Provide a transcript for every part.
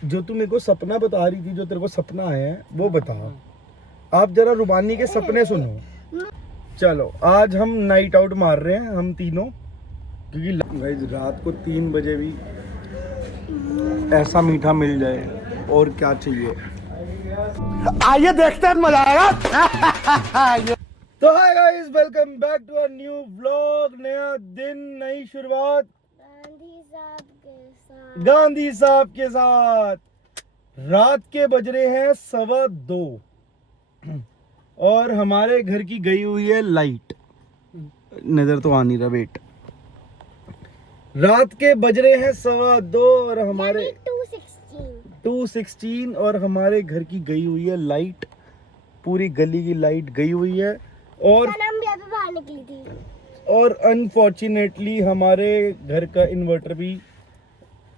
जो तू मेरे को सपना बता रही थी, जो तेरे को सपना आया है वो बता। आप जरा रुबानी के सपने सुनो। चलो आज हम नाइट आउट मार रहे हैं हम तीनों, क्योंकि गाइस रात को 3 बजे भी ऐसा मीठा मिल जाए और क्या चाहिए। आइए देखते हैं, मजा आएगा। तो hi guys, welcome back to a new vlog. नया दिन, नई शुरुआत गांधी साहब के साथ। रात के बज रहे हैं 2:15 और हमारे घर की गई हुई है लाइट। नजर तो आ नहीं रहा, वेट। रात के बज रहे हैं 2:15 और हमारे 2:16 और हमारे घर की गई हुई है लाइट। पूरी गली की लाइट गई हुई है और बाहर निकली थी। और अनफॉर्चुनेटली हमारे घर का इन्वर्टर भी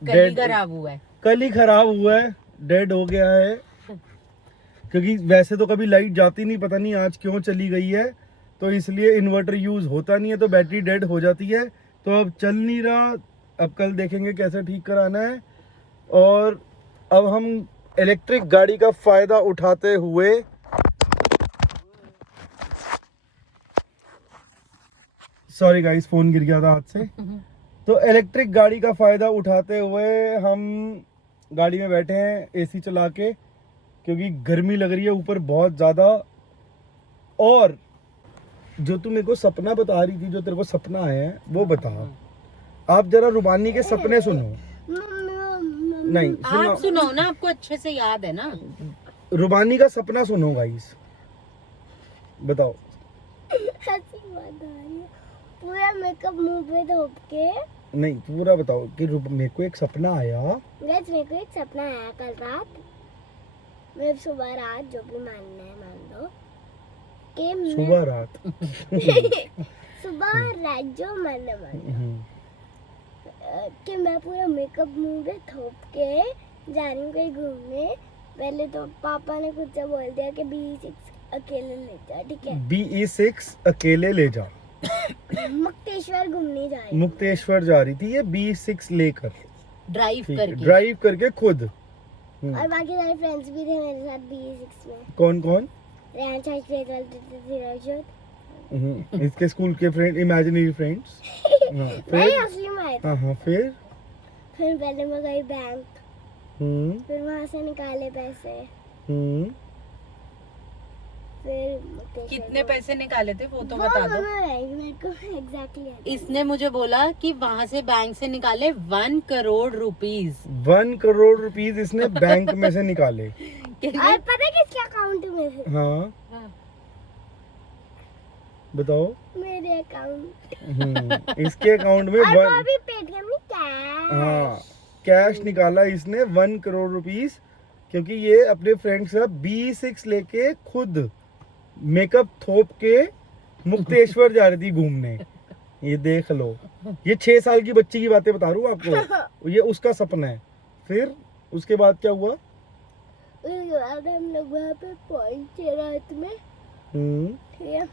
खराब हुआ है। कल ही खराब हुआ है, डेड हो गया है। क्योंकि वैसे तो कभी लाइट जाती नहीं, पता नहीं आज क्यों चली गई है, तो इसलिए इन्वर्टर यूज होता नहीं है, तो बैटरी डेड हो जाती है। तो अब चल नहीं रहा, अब कल देखेंगे कैसे ठीक कराना है। और अब हम इलेक्ट्रिक गाड़ी का फायदा उठाते हुए सॉरी गाइस, फोन गिर गया था हाथ से। तो इलेक्ट्रिक गाड़ी का फायदा उठाते हुए हम गाड़ी में बैठे हैं एसी चला के, क्योंकि गर्मी लग रही है ऊपर बहुत ज्यादा। और जो तू मेरे को सपना बता रही थी, जो तेरे को सपना आया है वो बता। आप जरा रुबानी के सपने सुनो। नहीं आप सुनो ना, आपको अच्छे से याद है ना। रुबानी का सपना सुनो गाइस, बताओ। हंसी बात आ रही है। पूरा मेकअप मुंह पे धोप के। नहीं पूरा बताओ कि मेरे को एक सपना आया। गाइस मेरे को एक सपना आया कल रात, मैं सुबह रात, जो भी मानना है मान लो कि मैं सुबह रात सुबह रात जो मानना मान लो कि मैं पूरा मेकअप मुंह पे थोप के जा रही हूँ कहीं घूमने। पहले तो पापा ने खुद से बोल दिया कि BE6 अकेले ले जा, ठीक है। BE6 अकेले ले जा। मुक्तेश्वर घूमने जा रही हूँ। मुक्तेश्वर जा रही थी ये BE6 लेकर, ड्राइव करके खुद। और बाकी सारे फ्रेंड्स भी थे मेरे साथ BE6 में। कौन कौन? रेहान शाह, श्वेता, धीरज। इसके स्कूल के फ्रेंड, इमेजिनरी फ्रेंड्स। नहीं फिर असली में आए थे। हाँ फिर पहले मैं गई बैंक, फिर वहाँ से निकाले पैसे, फिर मुक्तेश्वर कितने गए। पैसे निकाले थे वो तो वो बता दो। मेरे को एग्जैक्टली इसने मुझे बोला कि वहाँ से बैंक से निकाले 1 करोड़ रुपीस। 1 करोड़ रुपीस इसने बैंक में से निकाले। और पता है किसके अकाउंट में से? हाँ बताओ। मेरे अकाउंट। इसके अकाउंट में और वो भी पेटीएम में कैश। हाँ कैश निकाला इसने 1 करोड़ रुपीस, क्योंकि ये अपने फ्रेंड से BE6 लेके खुद मेकअप थोप के मुक्तेश्वर जा रही थी घूमने। ये देख लो, ये 6 साल की बच्ची की बातें बता रहा हूँ आपको। ये उसका सपना है। फिर उसके बाद क्या हुआ? उसके बाद हम लोग वहाँ पे पहुंचे रात में, ठीक है।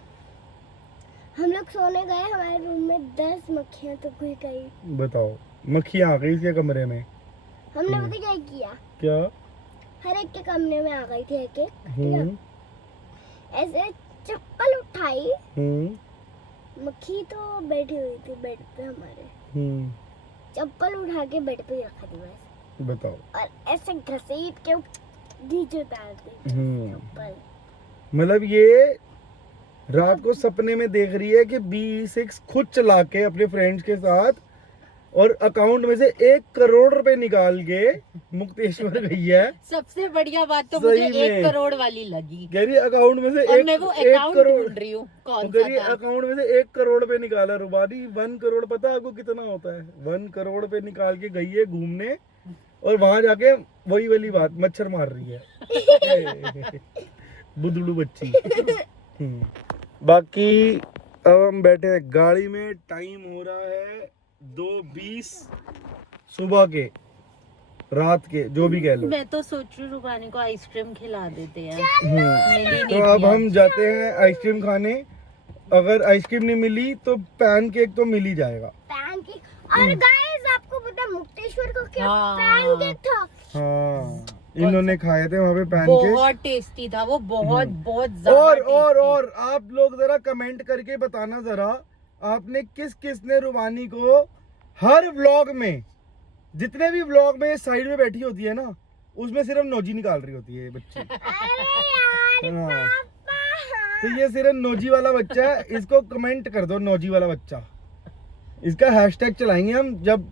हम लोग सोने गए, हमारे रूम में 10 मक्खियाँ तो घुस गई। बताओ, मक्खियाँ आ गई इसके कमरे में। हमने पता क्या किया? क्या? हर एक के कमरे में आ गई थी एक एक, ठीक है। ऐसे चप्पल उठाई, मक्खी तो बैठी हुई थी बेड पे हमारे। चप्पल उठा के बेड पे रखा थी बस। बताओ। और ऐसे घसीट के नीचे उतार दी चप्पल। मतलब ये रात को सपने में देख रही है कि BE6 खुद चला के अपने फ्रेंड्स के साथ, और अकाउंट में से 1 करोड़ रुपए निकाल के मुक्तेश्वर गई है। सबसे बढ़िया बात तो सही मुझे 1 करोड़ वाली लगी। कह रही अकाउंट में से और 1 मैं वो अकाउंट करोड़ ढूंढ रही हूँ कौन कह सा रही था। अकाउंट में से 1 करोड़ रुपए निकाला। रुबानी 1 करोड़ पता है आपको कितना होता है? 1 करोड़ रुपए निकाल के गई है घूमने, और वहां जाके वही वाली बात, मच्छर मार रही है। बुदड़ू बच्ची। बाकी अब हम बैठे हैं गाड़ी में, टाइम हो रहा है 2:20 सुबह के, रात के, जो भी कह लो। मैं तो सोच रही हूँ रुबानी को आइसक्रीम खिला देते हैं। तो अब हम जाते हैं आइसक्रीम खाने। अगर आइसक्रीम नहीं मिली तो पैनकेक तो मिल ही जाएगा। पैनकेक। और गाइस आपको पता है मुक्तेश्वर को क्या हाँ। पैनकेक था? हाँ इन्होंने खाए थे वहाँ पे पैनकेक। बहुत टेस्टी था वो, बहुत बहुत ज्यादा और आप लोग जरा कमेंट करके बताना जरा, आपने किस किस ने रुबानी को हर व्लॉग में, जितने भी व्लॉग में साइड में बैठी होती है ना, उसमें सिर्फ नोजी निकाल रही होती है ये बच्ची। अरे यार हाँ। पापा। तो ये सिर्फ नोजी वाला बच्चा है, इसको कमेंट कर दो नोजी वाला बच्चा। इसका हैशटैग चलाएंगे हम, जब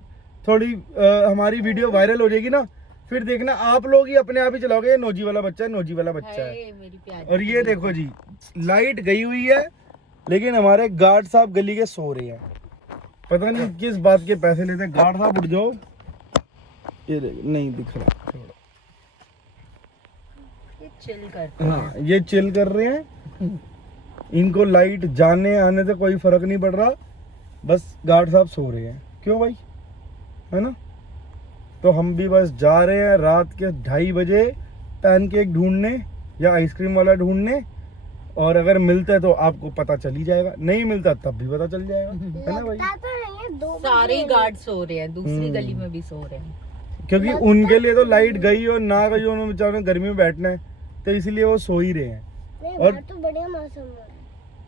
थोड़ी हमारी वीडियो वायरल हो जाएगी ना, फिर देखना आप लोग ही अपने आप ही चलाओगे, ये नोजी वाला बच्चा है, नोजी वाला बच्चा है। हाय मेरी प्यारी। और ये देखो जी, लाइट गई हुई है लेकिन हमारे गार्ड साहब गली के सो रहे हैं, पता नहीं किस बात के पैसे लेते हैं। गार्ड साहब उठ जाओ, ये देखो नहीं दिख रहा, छोड़ो। ये चिल कर। हाँ ये चिल कर रहे हैं, इनको लाइट जाने आने से कोई फर्क नहीं पड़ रहा, बस गार्ड साहब सो रहे हैं। क्यों भाई, है ना? तो हम भी बस जा रहे हैं रात के 2:30 बजे पैनकेक ढूंढने या आइसक्रीम वाला ढूंढने, और अगर मिलता है तो आपको पता चल ही जाएगा, नहीं मिलता तब भी पता चल जाएगा, है ना भाई? लगता तो नहीं है 2 सारे गार्ड सो रहे हैं, दूसरी गली में भी सो रहे हैं। क्योंकि उनके लिए तो लाइट गई और ना गई, उन्होंने बेचारों ने गर्मी में बैठना है, तो इसलिए वो सो ही रहे हैं। नहीं, और- बाहर तो बढ़िया मौसम हो रहा है।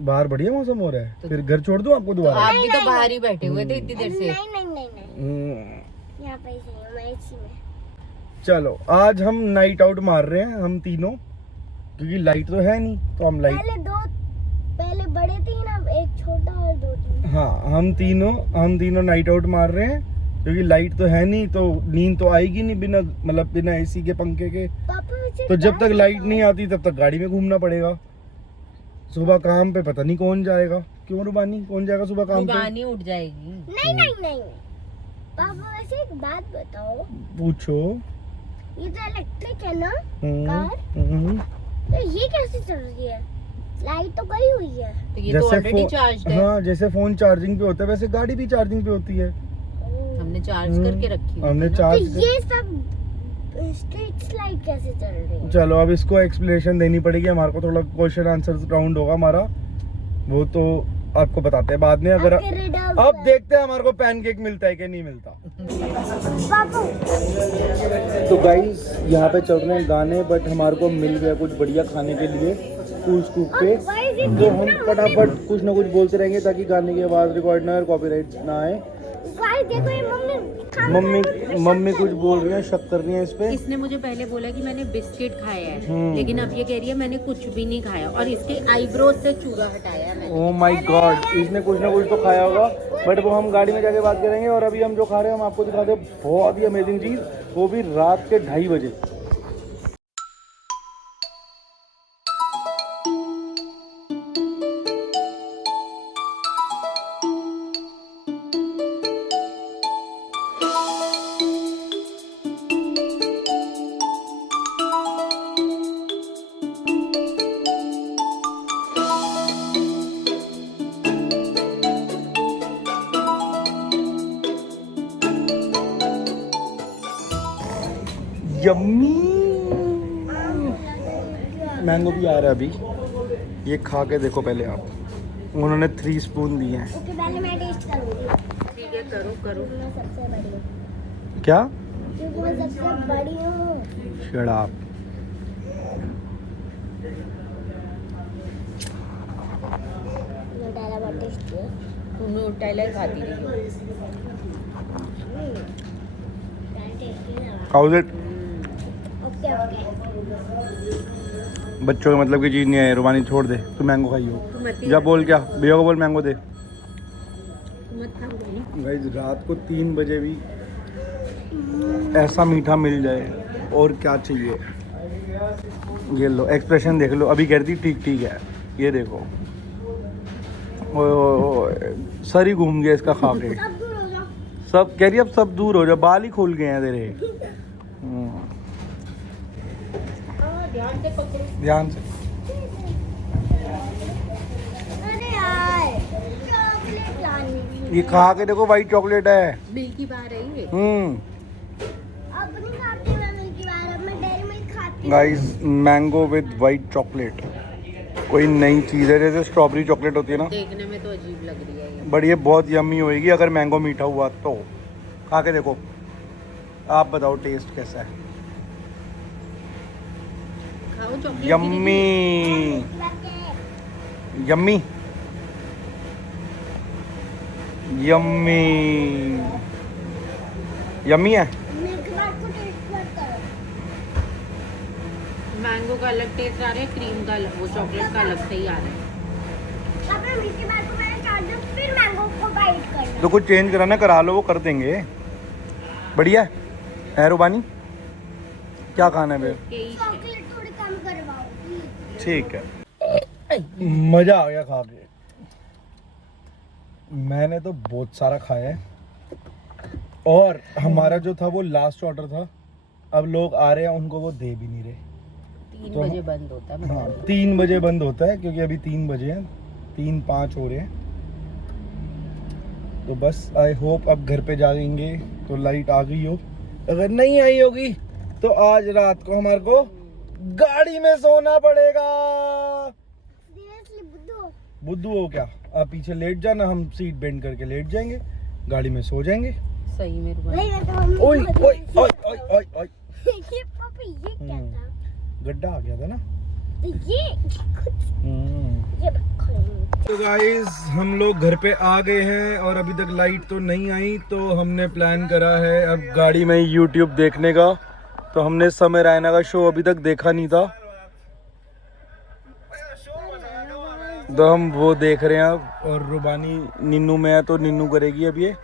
बाहर बढ़िया मौसम हो रहा है, फिर घर छोड़ दूं आपको तो दोबारा? आप भी तो बाहर ही बैठे हुए थे इतनी देर से। नहीं नहीं नहीं नहीं, हम्म, यहाँ पे ही सही हूँ मैं, इसी में। चलो आज हम नाइट आउट मार रहे हैं हम तीनों, क्योंकि लाइट तो है नहीं, तो हम लाइट, पहले बड़े 3, अब एक छोटा और 2 3। हाँ हम तीनों नाइट आउट मार रहे हैं, क्योंकि लाइट तो है नहीं, तो नींद तो आएगी नहीं बिना, मतलब बिना एसी के, पंखे के। पापा मुझे तो जब बात तक लाइट बताओ। नहीं आती तब तक गाड़ी में घूमना पड़ेगा। सुबह काम पे पता नहीं कौन जाएगा, क्यों रुबानी, कौन जाएगा सुबह काम पे? रुबानी उठ जाएगी। नहीं नहीं नहीं पापा, वैसे एक बात बताओ, पूछो। ये तो इलेक्ट्रिक है ना हम्म, कार, हम्म। तो ये कैसे चल रही है? लाइट तो गई हुई है। तो ये तो ऑलरेडी चार्ज है। हाँ जैसे फोन चार्जिंग पे होता है वैसे गाड़ी भी चार्जिंग पे होती है। हमने चार्ज करके रखी हुई हमने है ना। तो चार्ज ये सब स्ट्रीट लाइट कैसे चल रही है? चलो अब इसको एक्सप्लेनेशन देनी पड़ेगी, हमारे को थोड़ा क्वेश्चन आंसर राउंड होगा हमारा, वो तो आपको बताते हैं बाद में। अगर आपके riddles अब है। देखते हैं हमारे को पैनकेक मिलता है कि नहीं मिलता। पापा तो गाइस यहाँ पे चल रहे हैं गाने, बट हमारे को मिल गया कुछ बढ़िया खाने के लिए स्कूल स्कूप पे, तो हम फटाफट कुछ ना कुछ बोलते रहेंगे ताकि गाने की आवाज़ रिकॉर्ड ना हो और कॉपीराइट ना आए। गाइस देखो, ये मम्मी कुछ बोल रही हैं, शक कर रही हैं इस पे। इसने मुझे पहले बोला कि मैंने बिस्किट खाया है, लेकिन अब ये कह रही है मैंने कुछ भी नहीं खाया, और इसके आईब्रो से चूड़ा हटाया मैंने। ओह माय गॉड, इसने कुछ ना कुछ तो खाया होगा, बट वो हम गाड़ी में जाके बात करेंगे। और अभी हम जो खा रहे हैं हम आपको दिखाते हैं, बहुत ही अमेजिंग चीज़, वो भी रात के 2:30 बजे। यम्मी मैंगो भी आ रहा है अभी, ये खा के देखो पहले आप। उन्होंने 3 स्पून दिए हैं। ओके, पहले मैं टेस्ट करूंगी। ठीक है, करो करो। मैं सबसे बड़ी हूँ, क्या? क्योंकि मैं सबसे बड़ी हूँ। Shut up. नूटेला बहुत टेस्टी है। तुम नूटेला खाती रही हो। टेस्टी ना। How is it? Okay okay. बच्चों का मतलब की चीज़ नहीं है, रुबानी छोड़ दे, तू मैंगो खाई हो। तुम मत जा बोल, क्या भैया को बोल मैंगो दे। मत खाओ भाई। गाइस रात को 3 बजे भी ऐसा मीठा मिल जाए और क्या चाहिए। ये लो एक्सप्रेशन देख लो, अभी कह रही थी ठीक ठीक है, ये देखो ओए ओए ओए, सर ही घूम गया इसका खा के। सब दूर हो जाओ। सब कह रही अब सब दूर हो जाओ, बाल ही खुल गए हैं तेरे। ध्यान से पकड़ो। ध्यान से। अरे यार, चॉकलेट लानी थी। ये खा के देखो, वाइट चॉकलेट है। मिल्की बार है ये। अब नहीं खाती मैं मिल्की बार, अब मैं डेयरी मिल्क खाती हूँ। Guys mango with white chocolate कोई नई चीज़ है, जैसे स्ट्रॉबेरी चॉकलेट होती है ना, देखने में तो अजीब लग रही है ये। बट ये बहुत यम्मी होएगी अगर मैंगो मीठा हुआ तो। खा के देखो, आप बताओ टेस्ट कैसा है। खाओ chocolate. Yummy yummy yummy yummy है। मैंगो का अलग टेस्ट आ रहा है, क्रीम का अलग, वो चॉकलेट का अलग से ही आ रहा है। फिर मैंगो को बाइट करना। तो कुछ चेंज कराना करा लो, वो कर देंगे। बढ़िया है रुबानी, क्या खाना है फिर? चॉकलेट थोड़ी कम करवाओ। ठीक है, मजा आ गया खा के। मैंने तो बहुत सारा खाया है और हमारा जो था वो लास्ट ऑर्डर था। अब लोग आ रहे हैं, उनको वो दे भी नहीं रहे। 3 तो बजे बंद होता है। हाँ 3 बजे बंद होता है, क्योंकि अभी 3 बजे हैं, 3-5 हो रहे हैं। तो बस आई होप अब घर पे जाएंगे तो लाइट आ गई हो। अगर नहीं आई होगी तो आज रात को हमारे को गाड़ी में सोना पड़ेगा। सीरियसली बुद्धू। बुद्धू हो क्या? आप पीछे लेट जाना, हम सीट बेंड करके लेट जाएंगे, गाड़ी में सो जाएंगे। सही में नहीं मैं तो मम्मी ओए को ओए ओए ओए ओए ओए, ये पापा ये क्या था? गड्ढा आ गया था ना। तो ये तो गाइस हम लोग घर पे आ गए हैं और अभी तक लाइट तो नहीं आई, तो हमने प्लान करा है अब गाड़ी में YouTube देखने का। तो हमने समय रैना का शो अभी तक देखा नहीं था, तो हम वो देख रहे हैं अब। और रुबानी निन्नू में है तो निन्नू करेगी अब ये,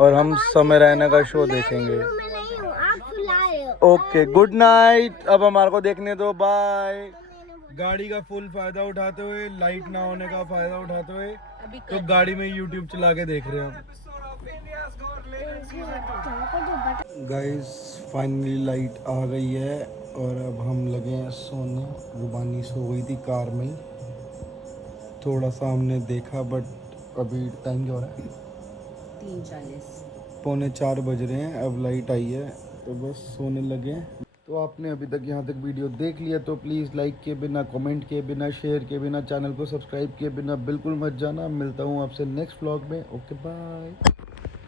और हम समय रैना का शो देखेंगे। मैं नहीं हूँ, आप सुला रहे हो। ओके गुड नाइट, अब हमारे को देखने दो, बाय। गाड़ी का फुल फायदा उठाते हुए, लाइट ना होने का फायदा उठाते हुए, तो गाड़ी में YouTube चला के देख रहे हैं हम। गाइस फाइनली लाइट आ गई है और अब हम लगे हैं सोने। रुबानी सो गई थी कार में ही, थोड़ा सा हमने देखा, बट अभी टाइम क्या हो रहा है? 3:40। 3:45 बज रहे हैं। अब लाइट आई है तो बस सोने लगे हैं। तो आपने अभी तक यहाँ तक वीडियो देख लिया तो प्लीज़ लाइक के बिना, कमेंट के बिना, शेयर के बिना, चैनल को सब्सक्राइब किए बिना बिल्कुल मत जाना। मिलता हूँ आपसे नेक्स्ट व्लॉग में। Okay bye.